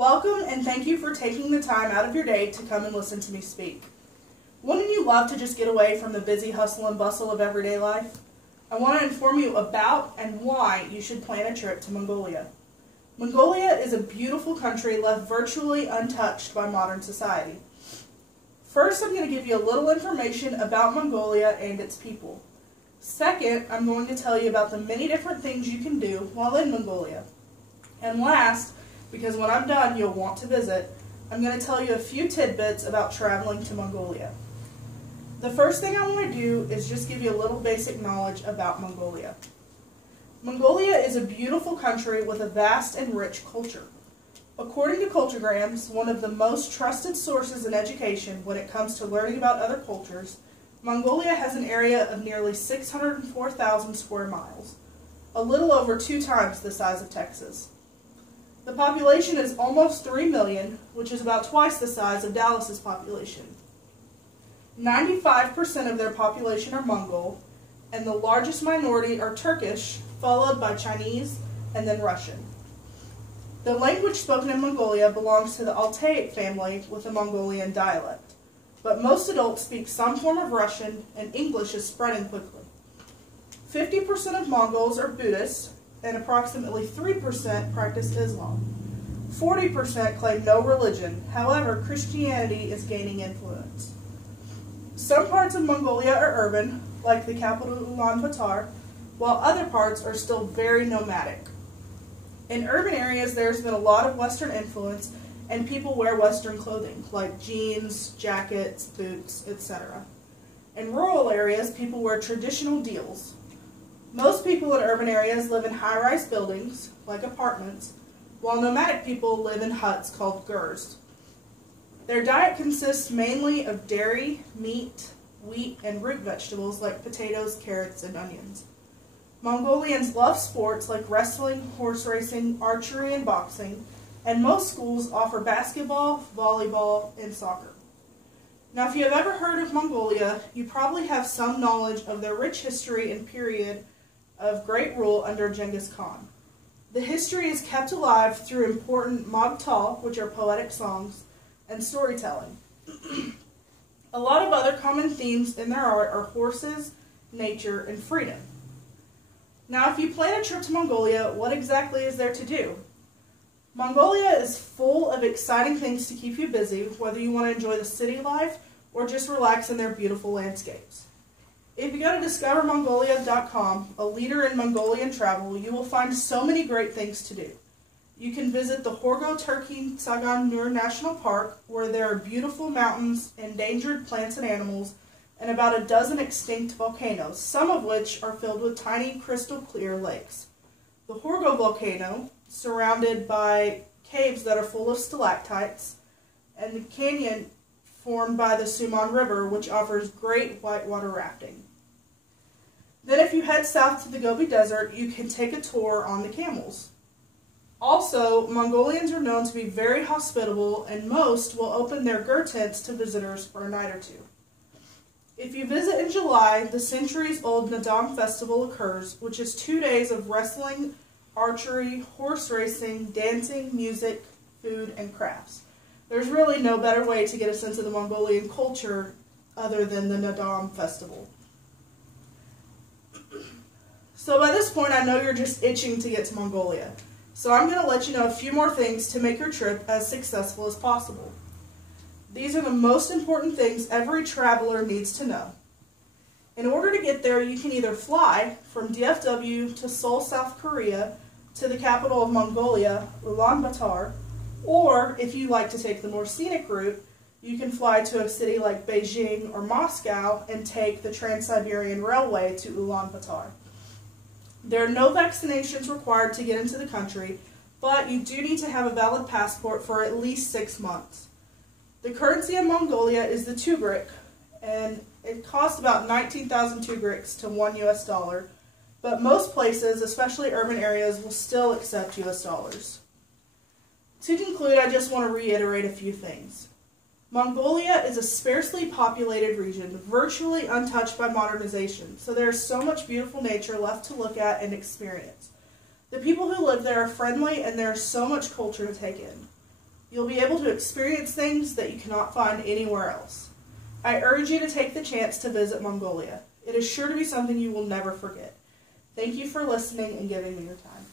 Welcome and thank you for taking the time out of your day to come and listen to me speak. Wouldn't you love to just get away from the busy hustle and bustle of everyday life? I want to inform you about and why you should plan a trip to Mongolia. Mongolia is a beautiful country left virtually untouched by modern society. First, I'm going to give you a little information about Mongolia and its people. Second, I'm going to tell you about the many different things you can do while in Mongolia. And last, because when I'm done you'll want to visit, I'm going to tell you a few tidbits about traveling to Mongolia. The first thing I want to do is just give you a little basic knowledge about Mongolia. Mongolia is a beautiful country with a vast and rich culture. According to Culturegrams, one of the most trusted sources in education when it comes to learning about other cultures, Mongolia has an area of nearly 604,000 square miles, a little over 2 times the size of Texas. The population is almost 3 million, which is about twice the size of Dallas's population. 95% of their population are Mongol, and the largest minority are Turkish, followed by Chinese, and then Russian. The language spoken in Mongolia belongs to the Altaic family with a Mongolian dialect, but most adults speak some form of Russian, and English is spreading quickly. 50% of Mongols are Buddhists, and approximately 3% practice Islam. 40% claim no religion, however, Christianity is gaining influence. Some parts of Mongolia are urban, like the capital Ulaanbaatar, while other parts are still very nomadic. In urban areas, there's been a lot of Western influence, and people wear Western clothing, like jeans, jackets, boots, etc. In rural areas, people wear traditional deals. Most people in urban areas live in high-rise buildings, like apartments, while nomadic people live in huts called gurs. Their diet consists mainly of dairy, meat, wheat, and root vegetables like potatoes, carrots, and onions. Mongolians love sports like wrestling, horse racing, archery, and boxing, and most schools offer basketball, volleyball, and soccer. Now, if you have ever heard of Mongolia, you probably have some knowledge of their rich history and period of great rule under Genghis Khan. The history is kept alive through important Mogtal, which are poetic songs, and storytelling. A lot of other common themes in their art are horses, nature, and freedom. Now, if you plan a trip to Mongolia, what exactly is there to do? Mongolia is full of exciting things to keep you busy, whether you want to enjoy the city life or just relax in their beautiful landscapes. If you go to discovermongolia.com, a leader in Mongolian travel, you will find so many great things to do. You can visit the Horgo-Turkey Tsagan Nur National Park, where there are beautiful mountains, endangered plants and animals, and about a dozen extinct volcanoes, some of which are filled with tiny crystal clear lakes. The Horgo volcano, surrounded by caves that are full of stalactites, and the canyon formed by the Suman River, which offers great whitewater rafting. Then if you head south to the Gobi Desert, you can take a tour on the camels. Also, Mongolians are known to be very hospitable, and most will open their gur tents to visitors for a night or two. If you visit in July, the centuries-old Nadam Festival occurs, which is 2 days of wrestling, archery, horse racing, dancing, music, food, and crafts. There's really no better way to get a sense of the Mongolian culture other than the Nadam Festival. So by this point, I know you're just itching to get to Mongolia. So I'm going to let you know a few more things to make your trip as successful as possible. These are the most important things every traveler needs to know. In order to get there, you can either fly from DFW to Seoul, South Korea, to the capital of Mongolia, Ulaanbaatar, or if you like to take the more scenic route, you can fly to a city like Beijing or Moscow and take the Trans-Siberian Railway to Ulaanbaatar. There are no vaccinations required to get into the country, but you do need to have a valid passport for at least 6 months. The currency in Mongolia is the tugrik, and it costs about 19,000 tugriks to $1 US, but most places, especially urban areas, will still accept US dollars. To conclude, I just want to reiterate a few things. Mongolia is a sparsely populated region, virtually untouched by modernization, so there is so much beautiful nature left to look at and experience. The people who live there are friendly, and there is so much culture to take in. You'll be able to experience things that you cannot find anywhere else. I urge you to take the chance to visit Mongolia. It is sure to be something you will never forget. Thank you for listening and giving me your time.